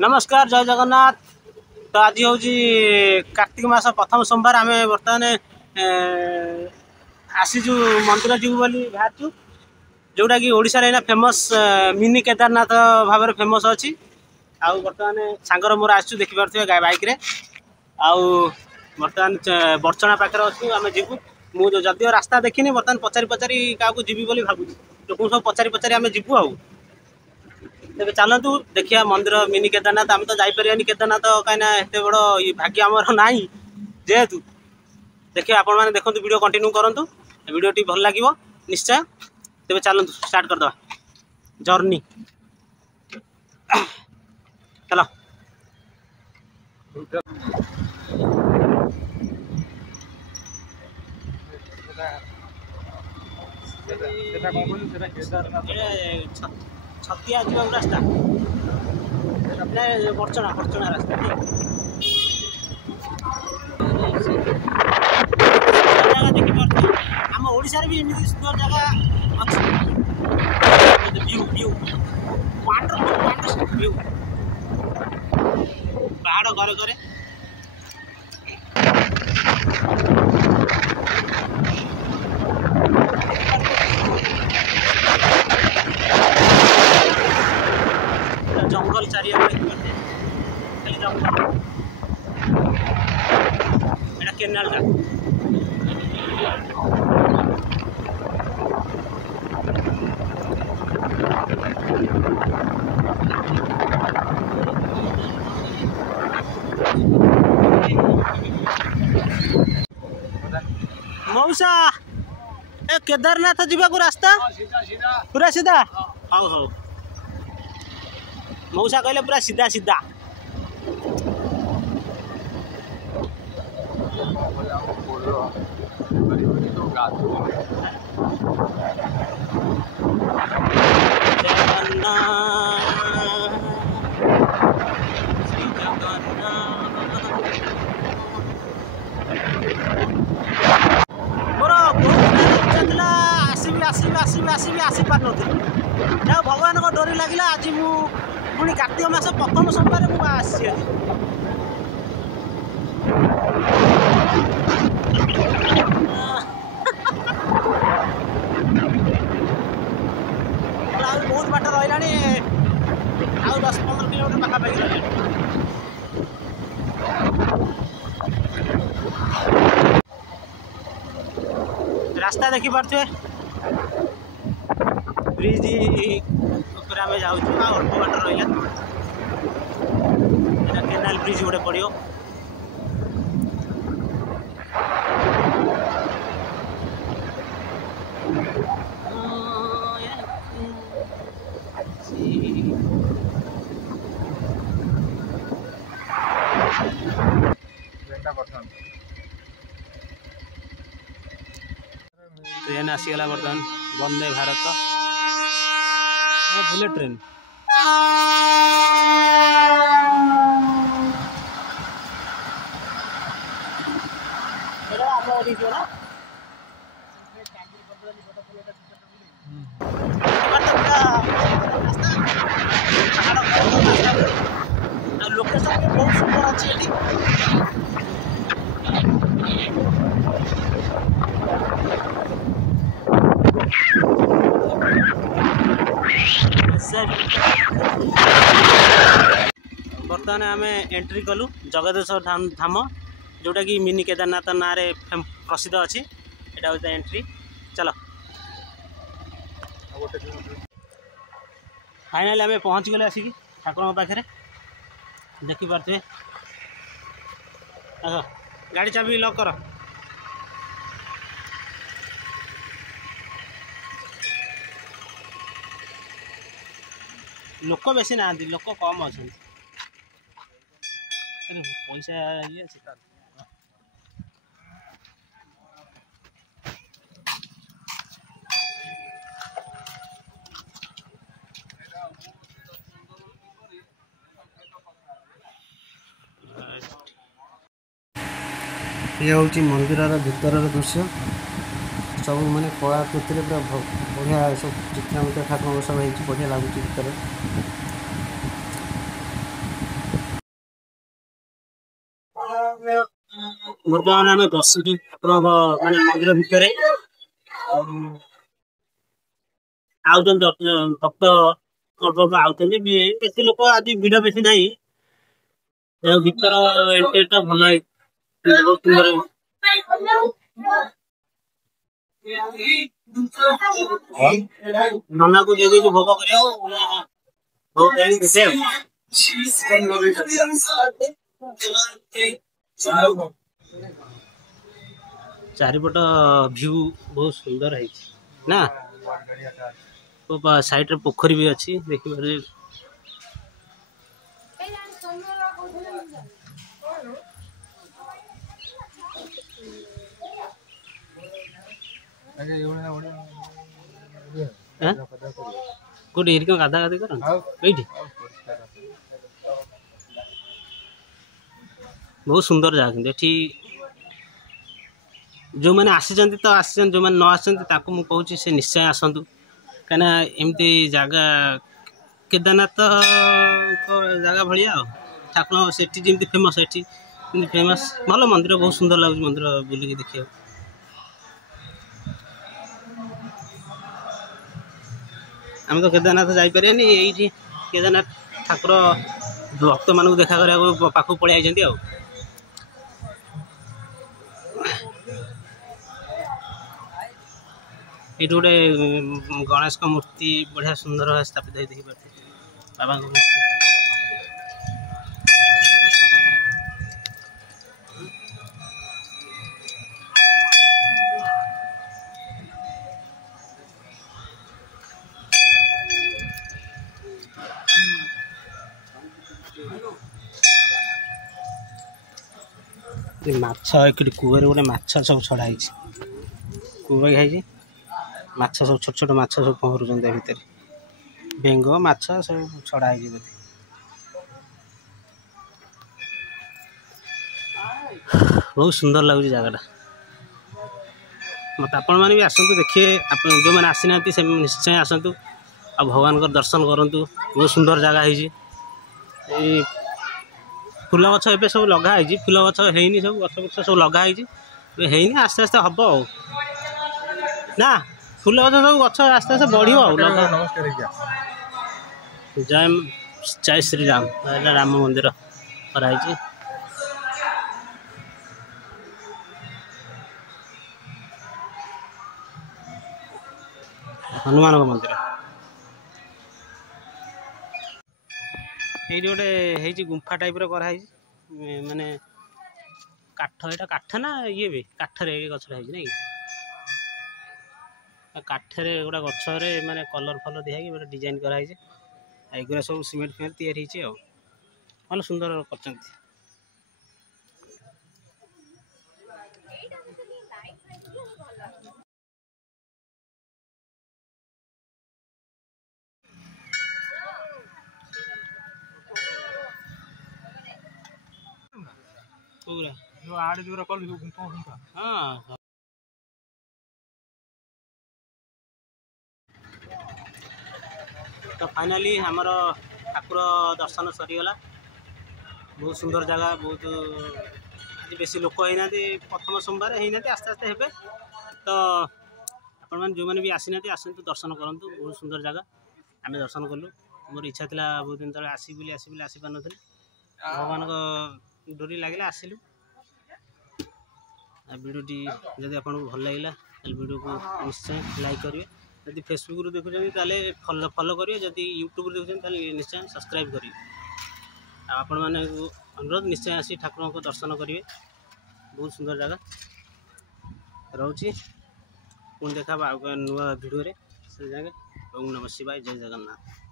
नमस्कार जय जगन्नाथ। तो आज हूँ कार्तिक मास प्रथम सोमवार आम बर्तमान आसीचु मंदिर जीव बोली बाहर जोटा कि ओडिशा रे फेमस मिनी केदारनाथ भाव में फेमस अच्छी आउ बर्तमान सांगर मोर आसु देखी पारे बैक रे आउ बर्तमान बर्चना पाखे अच्छु आम जीवु मुझे जदिव रास्ता देखनी बर्तमान पचारि पचारि क्या जीवी बोली भावुँ लोक सब पचारि पचारि आम जीवु आउ तेज चलतु देखिया मंदिर मिनी केदारनाथ आम तो जापरि केदारनाथ कहीं बड़ भाग्य आमर ना जेहेतु देखिए आपण मैंने देखो वीडियो कंटिन्यू करूँ वीडियो टी भल लगे निश्चय तेज चलतु स्टार्ट करदे जर्नी चलो छतिया जीवा रास्ता बर्चना बर्चना रास्ता देखी पार्थ आम ओडिशा भी एमती सुंदर जगह अच्छी व्यू व्यू वंडरफुल व्यू पहाड़ घरे घरे जंगल चारिया खाली जंगल एटा केनाल मौसा ए केदारनाथ जीवा को रास्ता पूरा सीधा हाँ हाँ मौसा कहले पूरा सीधा सीधा आसी पार ना भगवान को डोरी लगे आज मुझे कार्तिक मास प्रथम सोमवार मुझे आसी बहुत बाट रहा आउ 10-15 किलोमीटर पाखापाखि रहा रास्ता देखी पारे ब्रिज आम जाऊँ अल्प बाट रहा केनाल ब्रिज गोटे पड़ो ट्रेन आसीगला बर्तमान Vande Bharat bullet train location बहुत सुंदर अच्छी बर्तमान आम एंट्री कलु जगदेश्वर धाम जोटा कि मिनी केदारनाथ ना रे प्रसिद्ध अच्छी यहाँ हूँ एंट्री चलो फाइनाली आम पहुँच गले आसिक ठाकुर पाखे देखी पारे गाड़ी चाबी लॉक कर लोक बेसी ना लोक कम अच्छा पैसा ये ये हूँ मंदिर भीतर दृश्य सब माने कलाकृति पूरा बढ़िया सब चित्रा ठाकुर सब बढ़िया लगुच भीतर ବର୍ତ୍ତମାନ ଆମେ ବସିଛୁ ଠାକୁରଙ୍କ ମାନେ ମନ୍ଦିର ଭିତରେ ଆଉଛନ୍ତି ଭକ୍ତ ଅଳ୍ପ ଆଉଛନ୍ତି ବେଶୀ ଲୋକ ଆଜି ଭିଡ଼ ବେଶୀ ନାହିଁ ଭିତର ଏଣ୍ଟ୍ରିଟା ଭଲ ସୁନ୍ଦର ନନାକୁ ଦେଇ ଦେଇଛୁ ଭୋଗ କରିବାକୁ ଚାରିପଟ ଭ୍ୟୁ ବହୁତ ସୁନ୍ଦର ହେଇଛି ନା ସାଇଡରେ ପୋଖରୀ ବି ଅଛି ଦେଖିପାରେ କୋଉଠି ଏଠି ଗାଧା ଗାଧି କର ଏଇଠି ବହୁତ ସୁନ୍ଦର ଜାଗା କିନ୍ତୁ ଏଠି ଯେଉଁମାନେ ଆସିଛନ୍ତି ତ ଆସିଛନ୍ତି ଯେଉଁମାନେ ନ ଆସିଛନ୍ତି ତାକୁ ମୁଁ କହୁଛି ସେ ନିଶ୍ଚୟ ଆସନ୍ତୁ କାହିଁକିନା ଏମିତି ଜାଗା କେଦାରନାଥ ଜାଗା ଭଳିଆ ଆଉ ଠାକୁର ସେଠି ଯେମିତି ଫେମସ୍ ଏଠି କିନ୍ତୁ ଫେମସ୍ ଭଲ ମନ୍ଦିର ବହୁତ ସୁନ୍ଦର ଲାଗୁଛି ମନ୍ଦିର ବୁଲିକି ଦେଖିବାକୁ ଆମେ ତ କେଦାରନାଥ ଯାଇପାରିବାନି ଏଇଠି କେଦାରନାଥ ଠାକୁର ଭକ୍ତମାନଙ୍କୁ ଦେଖା କରିବାକୁ ପାଖକୁ ପଳେଇ ଆସିଛନ୍ତି ଆଉ ଏଇଠି ଗୋଟେ ଗଣେଶଙ୍କ ମୂର୍ତ୍ତି ବଢ଼ିଆ ସୁନ୍ଦର ଭାବେ ସ୍ଥାପିତ ହେଇ ଦେଖିପାରୁଥିବେ ବାବାଙ୍କ ମୂର୍ତ୍ତି ମାଛ ଏଠି କୂଅରେ ଗୋଟେ ମାଛ ସବୁ ଛଡ଼ା ହେଇଛି କୂଅ ହେଇଛି ମାଛ ସବୁ ଛୋଟ ଛୋଟ ମାଛ ସବୁ ପହଁରୁଛନ୍ତି ତା ଭିତରେ ବେଙ୍ଗ ମାଛ ସବୁ ଛଡ଼ା ହେଇଛି ବୋଧେ ବହୁତ ସୁନ୍ଦର ଲାଗୁଛି ଜାଗାଟା ମତେ ଆପଣମାନେ ବି ଆସନ୍ତୁ ଦେଖିବେ ଆପଣ ଯେଉଁମାନେ ଆସିନାହାନ୍ତି ସେମାନେ ନିଶ୍ଚୟ ଆସନ୍ତୁ ଆଉ ଭଗବାନଙ୍କର ଦର୍ଶନ କରନ୍ତୁ ବହୁତ ସୁନ୍ଦର ଜାଗା ହେଇଛି ଏଇ ଫୁଲ ଗଛ ଏବେ ସବୁ ଲଗା ହେଇଛି ଫୁଲ ଗଛ ହେଇନି ସବୁ ଗଛ ଗଛ ସବୁ ଲଗା ହେଇଛି ହେଇନି ଆସ୍ତେ ଆସ୍ତେ ହବ ଆଉ ନା ଫୁଲ ଗଛ ସବୁ ଗଛ ଆସ୍ତେ ଆସ୍ତେ ବଢିବ ଆଉ ଜୟ ଶ୍ରୀରାମ ଏଇଟା ରାମ ମନ୍ଦିର କରାହେଇଛି ହନୁମାନଙ୍କ ମନ୍ଦିର ଏଇଠି ଗୋଟେ ହେଇଛି ଗୁମ୍ଫା ଟାଇପର କରାହେଇଛି ମାନେ କାଠ ଏଇଟା କାଠ ନା ଇଏ ବି କାଠରେ ଏଇ ଗଛଟା ହେଇଛି ନାଇଁ କାଠରେ ଗୋଟେ ଗଛରେ ମାନେ କଲର ଫଲର ଦିଆହେଇକି ଗୋଟେ ଡିଜାଇନ କରାହେଇଛି ଏଗୁରା ସବୁ ସିମେଣ୍ଟ ଫିମେଣ୍ଟ ତିଆରି ହେଇଛି ଆଉ ଭଲ ସୁନ୍ଦର କରିଛନ୍ତି ପୁରା जो आड़े जो कल गुंफा गुंफा हां तो फाइनाली हमर ठाकुर दर्शन सरीगला बहुत सुंदर जगह बहुत आज बेसी लोक होना प्रथम सोमवार होना आस्ते आस्ते हे तो आपण मैंने जो मैंने भी आसी ना आसतु दर्शन करूँ बहुत सुंदर जगह आम दर्शन कलु मोर इच्छा था बहुत दिन तक आसबी आसी पार नी भगवान डोरी लगे आसलु वीडियोटी जदि आपको भल लगे वीडियो को निश्चय लाइक करेंगे जदि फेसबुक देखुं फॉलो करेंगे जदि यूट्यूब देखुं निश्चय सब्सक्राइब करेंगे आपण मैंने अनुरोध निश्चय आसी ठाकुर को दर्शन करेंगे बहुत सुंदर जगह रोचे पुणी देखा नुआ भिडियो से जगह ओम नमः शिवाय जय जगन्नाथ।